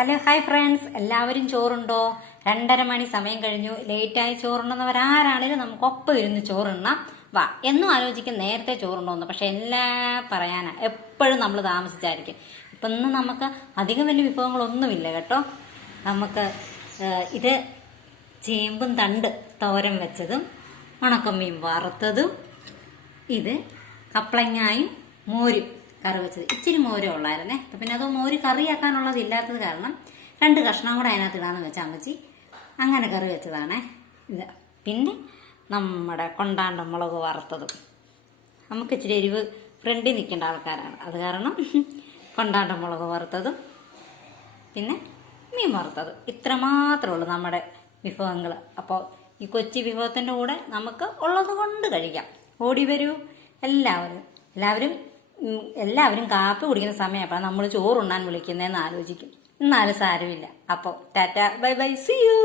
Hello hi friends, എല്ലാവരും ചോറുണ്ടോ? 2:30 മണി സമയം കഴിഞ്ഞു. ലേറ്റായി ചോറുണ്ടെന്നവരാരാണേലും നമുക്ക് ഒപ്പം ഇരുന്ന് ചോറുണ്ണാം. വാ. എന്നും ആലോചിക്കും നേരത്തെ ചോറുണ്ടോന്ന്, പക്ഷെ പറയാനാ എപ്പോഴും നമ്മൾ താമസിച്ചായിരിക്കും. ഇപ്പം ഇന്ന് നമുക്ക് അധികം വലിയ വിഭവങ്ങളൊന്നുമില്ല കേട്ടോ. നമുക്ക് ഇത് ചേമ്പും തണ്ട് തോരൻ വെച്ചതും ഉണക്കമ്മീൻ വറുത്തതും, ഇത് കപ്ലങ്ങായും മോരും കറി വെച്ചത്. ഇച്ചിരി മോരേ ഉള്ളായിരുന്നേ. അപ്പം പിന്നെ അത് മോര് കറിയാക്കാനുള്ളത് ഇല്ലാത്തത് കാരണം 2 കഷ്ണം കൂടെ അതിനകത്ത് ഇടാന്ന് വെച്ചാൽ അമ്മച്ചി അങ്ങനെ കറി വെച്ചതാണേ ഇത്. പിന്നെ നമ്മുടെ കൊണ്ടാണ്ട മുളക് വറുത്തതും. നമുക്ക് ഇച്ചിരി എരിവ് ഫ്രണ്ടിൽ നിൽക്കേണ്ട ആൾക്കാരാണ്, അത് കാരണം കൊണ്ടാണ്ട മുളക് വറുത്തതും പിന്നെ മീൻ വറുത്തതും. ഇത്ര മാത്രമേ ഉള്ളൂ നമ്മുടെ വിഭവങ്ങൾ. അപ്പോൾ ഈ കൊച്ചി വിഭവത്തിൻ്റെ കൂടെ നമുക്ക് ഉള്ളത് കൊണ്ട് കഴിക്കാം. ഓടി വരൂ എല്ലാവരും കാപ്പി കുടിക്കുന്ന സമയം. അപ്പം നമ്മൾ ചോറുണ്ണാൻ വിളിക്കുന്നതെന്ന് ആലോചിക്കും. എന്നാലും സാരമില്ല. അപ്പോൾ tata, bye bye, see U.